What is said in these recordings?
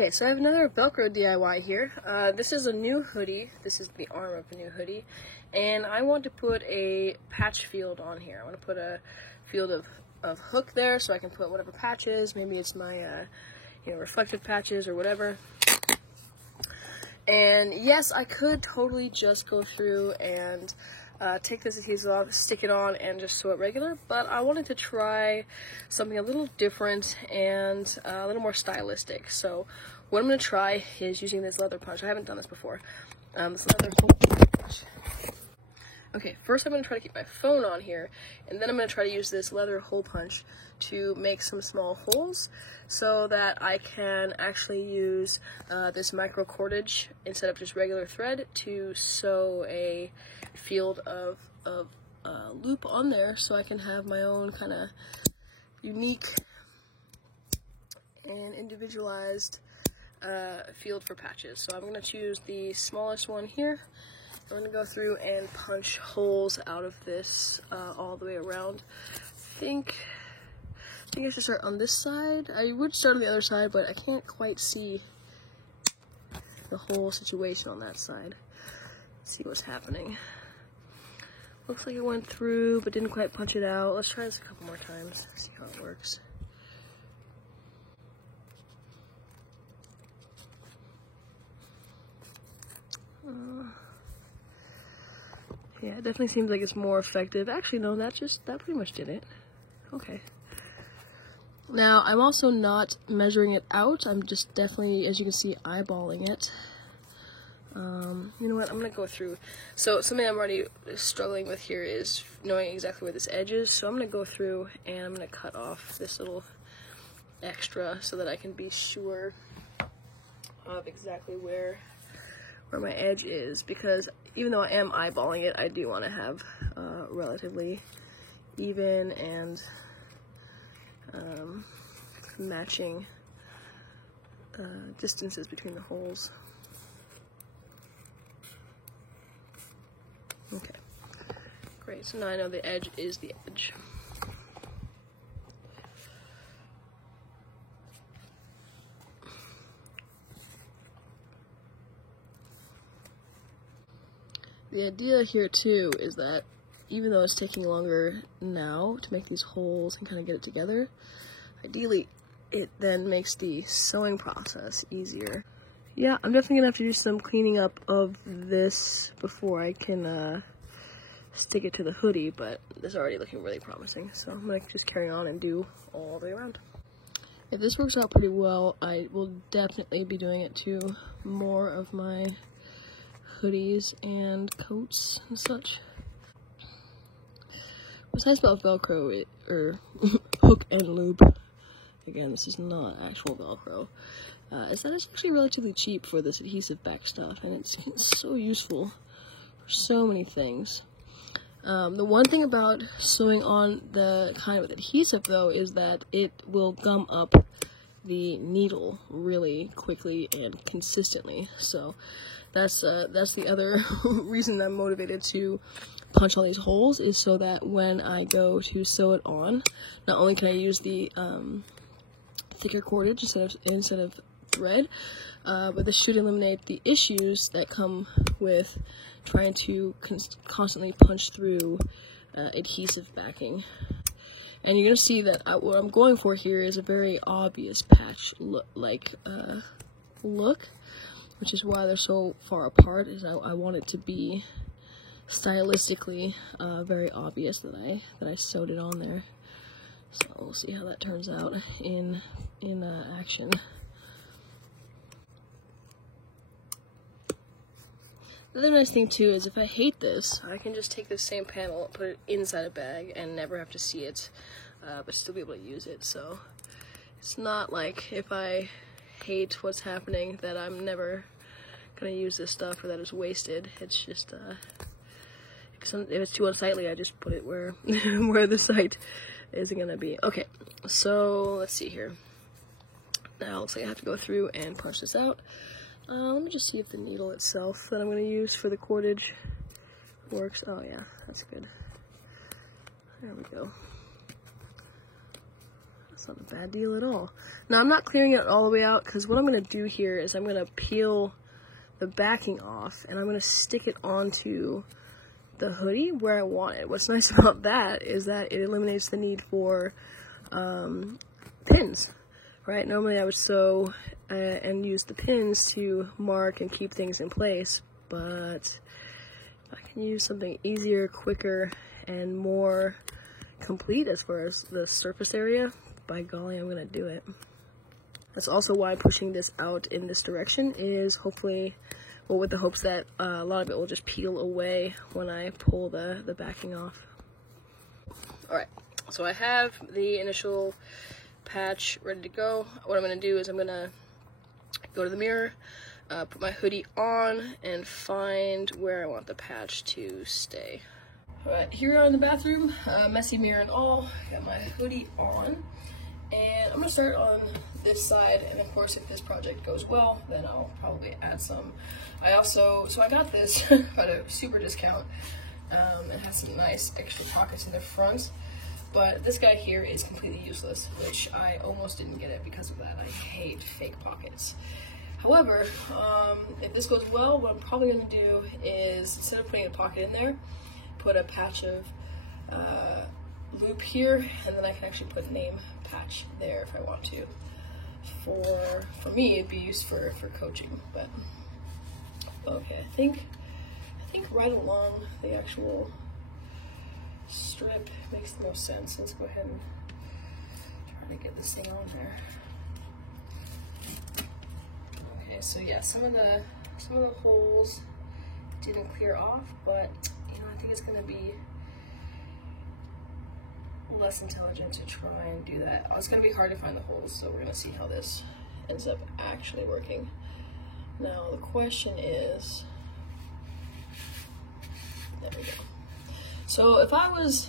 Okay, so I have another Velcro DIY here. This is a new hoodie. This is the arm of a new hoodie. And I want to put a patch field on here. I want to put a field of hook there so I can put whatever patches. Maybe it's my reflective patches or whatever. And yes, I could totally just go through and take this adhesive off, stick it on, and just sew it regular, but I wanted to try something a little different and a little more stylistic. So what I'm going to try is using this leather punch. I haven't done this before. This leather punch. Okay, first I'm going to try to keep my phone on here, and then I'm going to try to use this leather hole punch to make some small holes so that I can actually use this micro cordage instead of just regular thread to sew a field of loop on there so I can have my own kind of unique and individualized field for patches. So I'm going to choose the smallest one here. I'm going to go through and punch holes out of this all the way around. I think I should start on this side. I would start on the other side, but I can't quite see the whole situation on that side. Let's see what's happening. Looks like it went through, but didn't quite punch it out. Let's try this a couple more times, see how it works. Yeah, it definitely seems like it's more effective. Actually, no, that pretty much did it. Okay. Now, I'm also not measuring it out. I'm just definitely, as you can see, eyeballing it. You know what, I'm going to go through. So, something I'm already struggling with here is knowing exactly where this edge is. So, I'm going to go through and I'm going to cut off this little extra so that I can be sure of exactly where my edge is, because even though I am eyeballing it, I do want to have relatively even and matching distances between the holes. Okay, great. So now I know the edge is the edge. The idea here too is that even though it's taking longer now to make these holes and kind of get it together, ideally it then makes the sewing process easier. Yeah, I'm definitely gonna have to do some cleaning up of this before I can stick it to the hoodie, but this is already looking really promising, so I'm gonna just carry on and do all the way around. If this works out pretty well, I will definitely be doing it to more of my hoodies and coats and such. What's nice about Velcro, or hook and loop, again, this is not actual Velcro, is that it's actually relatively cheap for this adhesive back stuff, and it's so useful for so many things. The one thing about sewing on the kind with adhesive, though, is that it will gum up the needle really quickly and consistently. So that's the other reason I'm motivated to punch all these holes, is so that when I go to sew it on, not only can I use the thicker cordage instead of thread, but this should eliminate the issues that come with trying to constantly punch through adhesive backing. And you're going to see that what I'm going for here is a very obvious patch look, which is why they're so far apart, is I want it to be stylistically very obvious that I sewed it on there. So we'll see how that turns out in action. The other nice thing too is if I hate this, I can just take this same panel and put it inside a bag and never have to see it, but still be able to use it. So it's not like if I hate what's happening that I'm never gonna use this stuff or that it's wasted. It's just if it's too unsightly, I just put it where where the sight isn't gonna be. Okay, so let's see here. Now it looks like I have to go through and punch this out. Let me just see if the needle itself that I'm going to use for the cordage works. Oh yeah, that's good. There we go. That's not a bad deal at all. Now I'm not clearing it all the way out because what I'm going to do here is I'm going to peel the backing off and I'm going to stick it onto the hoodie where I want it. What's nice about that is that it eliminates the need for pins, right? Normally I would sew and use the pins to mark and keep things in place, but I can use something easier, quicker, and more complete as far as the surface area. By golly, I'm gonna do it. That's also why pushing this out in this direction is hopefully, well, with the hopes that a lot of it will just peel away when I pull the backing off. Alright, so I have the initial patch ready to go. What I'm gonna do is I'm gonna go to the mirror, put my hoodie on, and find where I want the patch to stay. Alright, here we are in the bathroom, messy mirror and all. Got my hoodie on, and I'm gonna start on this side, and of course if this project goes well, then I'll probably add some. So I got this at a super discount. It has some nice extra pockets in the front, but this guy here is completely useless, which I almost didn't get it because of that. I hate fake pockets. However, if this goes well, what I'm probably gonna do is, instead of putting a pocket in there, put a patch of loop here, and then I can actually put name patch there if I want to. For me, it'd be used for coaching, but okay, I think right along the actual strip makes the most sense. Let's go ahead and try to get this thing on there. Okay, so yeah, some of the holes didn't clear off, but you know, I think it's gonna be less intelligent to try and do that. It's gonna be hard to find the holes, so we're gonna see how this ends up actually working. Now the question is, there we go. So if I was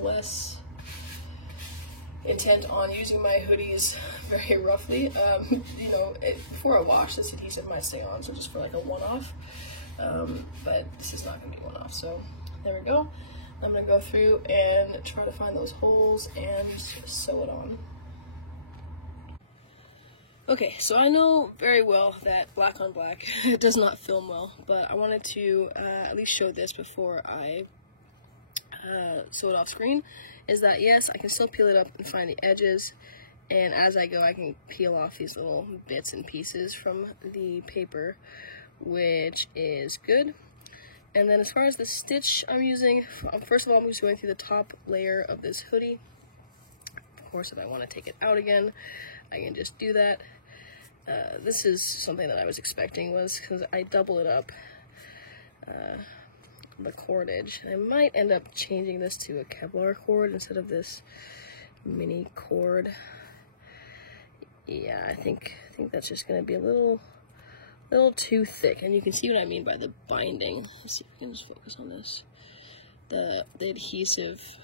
less intent on using my hoodies very roughly, you know, before I wash, this adhesive might stay on, so just for like a one-off. But this is not gonna be one-off, so there we go. I'm gonna go through and try to find those holes and sew it on. Okay, so I know very well that black on black does not film well, but I wanted to at least show this before I sew it off screen, is that yes, I can still peel it up and find the edges, and as I go I can peel off these little bits and pieces from the paper, which is good. And then as far as the stitch I'm using, first of all I'm just going through the top layer of this hoodie. Of course, if I want to take it out again, I can just do that. This is something that I was expecting, was because I double it up, the cordage. I might end up changing this to a Kevlar cord instead of this mini cord. Yeah, I think that's just going to be a little too thick, and you can see what I mean by the binding. Let's see if we can just focus on this. The adhesive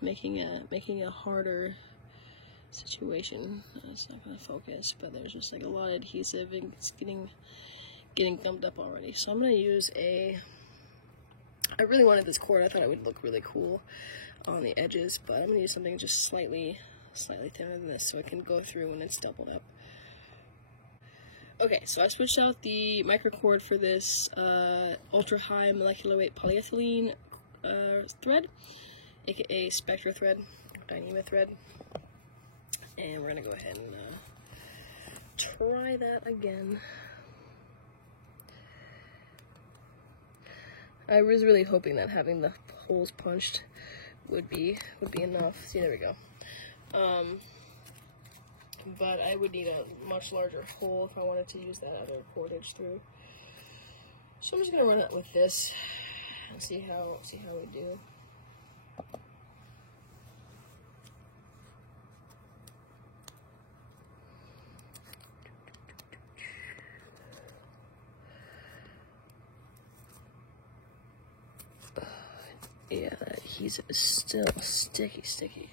making a harder situation. It's not going to focus, but there's just like a lot of adhesive and it's getting gummed up already. So I'm going to use I really wanted this cord. I thought it would look really cool on the edges, but I'm going to use something just slightly thinner than this so it can go through when it's doubled up. Okay, so I switched out the microcord for this ultra high molecular weight polyethylene thread, aka Spectra thread, Dyneema thread, and we're gonna go ahead and try that again. I was really hoping that having the holes punched would be enough. See, there we go. But I would need a much larger hole if I wanted to use that other cordage through. So I'm just gonna run it with this and see how we do. Yeah, that adhesive is still sticky.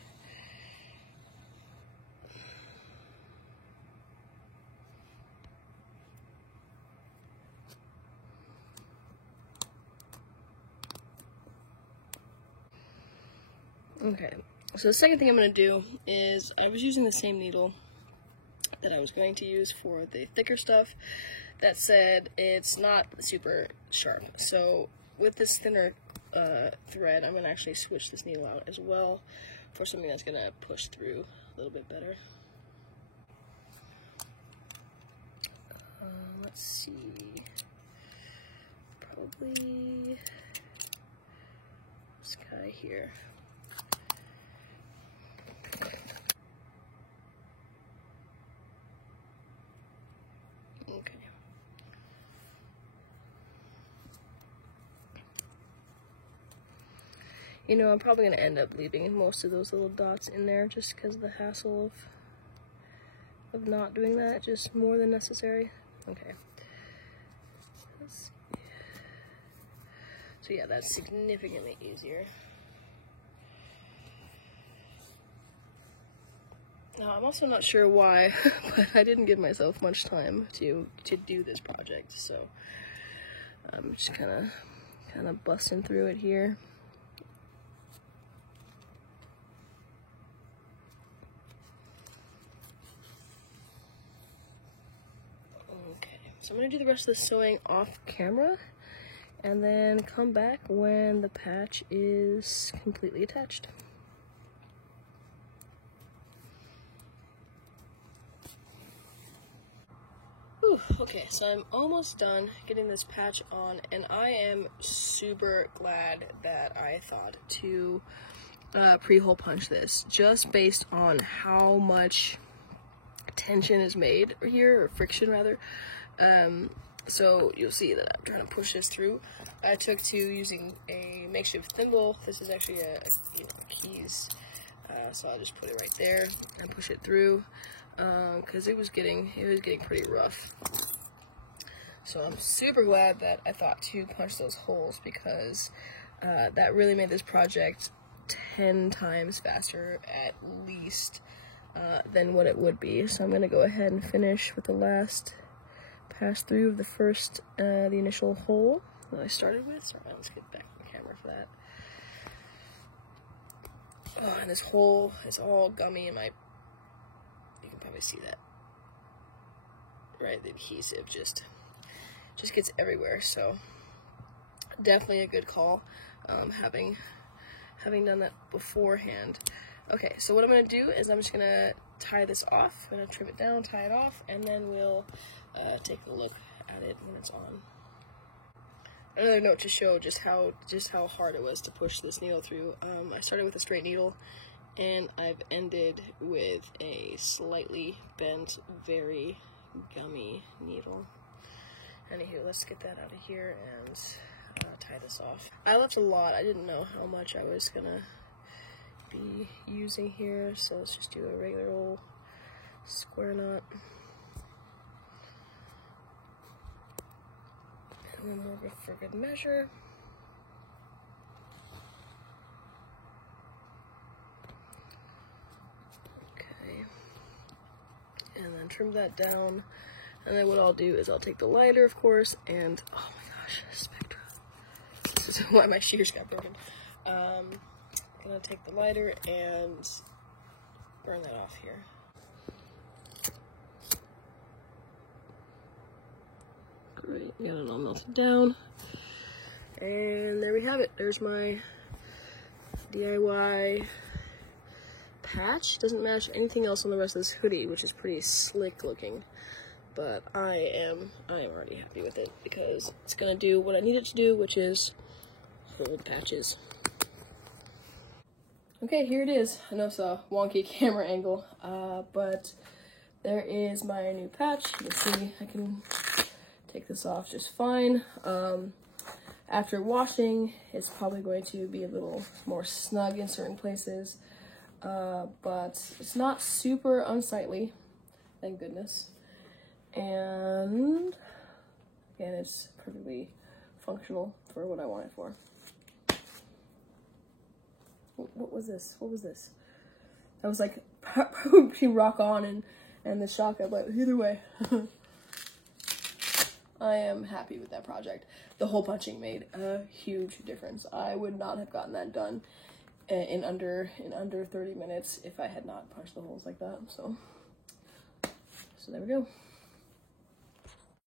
Okay, So the second thing I'm going to do is, I was using the same needle that I was going to use for the thicker stuff. That said, it's not super sharp. So with this thinner thread, I'm going to actually switch this needle out as well for something that's going to push through a little bit better. Let's see, probably this guy here. Okay. You know, I'm probably going to end up leaving most of those little dots in there just because of the hassle of not doing that, just more than necessary. Okay. Let's see. So yeah, that's significantly easier. Now, I'm also not sure why, but I didn't give myself much time to do this project, so I'm just kind of busting through it here. So I'm going to do the rest of the sewing off camera and then come back when the patch is completely attached. Whew, okay, so I'm almost done getting this patch on, and I am super glad that I thought to pre-hole punch this, just based on how much tension is made here, or friction rather. So you'll see that I'm trying to push this through. I took to using a makeshift thimble. This is actually a keys, so I'll just put it right there and push it through, because it was getting pretty rough. So I'm super glad that I thought to punch those holes, because that really made this project 10 times faster at least than what it would be. So I'm gonna go ahead and finish with the last pass through of the first, the initial hole that I started with. Sorry, let's get back on the camera for that. Oh, and this hole is all gummy, and you can probably see that, right? The adhesive just gets everywhere. So definitely a good call, having done that beforehand. Okay, so what I'm gonna do is I'm just gonna tie this off. I'm gonna trim it down, tie it off, and then we'll take a look at it when it's on. Another note to show just how hard it was to push this needle through. I started with a straight needle, and I've ended with a slightly bent, very gummy needle. Anywho, let's get that out of here and tie this off. I left a lot. I didn't know how much I was gonna be using here, so let's just do a regular old square knot. And one more for good measure. Okay. And then trim that down. And then what I'll do is I'll take the lighter, of course, and oh my gosh, Spectra. This is why my shears got broken. I'm gonna take the lighter and burn that off here. Great, got it all melted down. And there we have it. There's my DIY patch. Doesn't match anything else on the rest of this hoodie, which is pretty slick looking. But I am already happy with it, because it's gonna do what I need it to do, which is hold patches. Okay, here it is. I know it's a wonky camera angle, but there is my new patch. You can see I can take this off just fine. After washing, it's probably going to be a little more snug in certain places, but it's not super unsightly, thank goodness. And again, it's perfectly functional for what I want it for. What was this? What was this? That was like between Rock On and the shotgun, but either way. I am happy with that project. The hole punching made a huge difference. I would not have gotten that done in under 30 minutes if I had not punched the holes like that. So there we go.